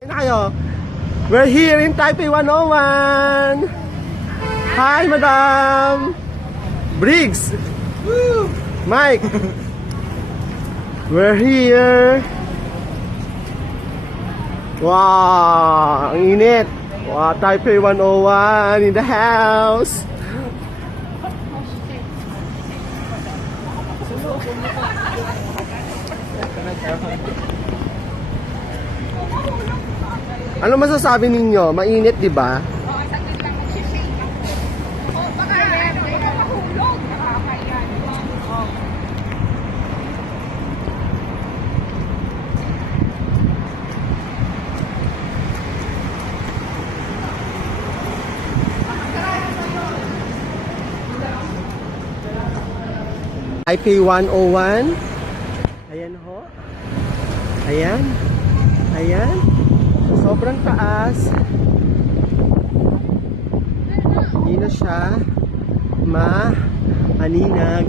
Na kayo. We're here in Taipei 101. Hi, Madam Briggs. Mike. We're here. Wow, ang init. Wow, Taipei 101 in the house. Ano masasabi ninyo? Mainit, di ba? Oo, saglit lang magsishake ako. O, baka may mahulog. Nakakayan. Oo. Taipei 101. Ayan ho. Ayan. Ayan. Sobrang taas. Hindi na siya maaninag.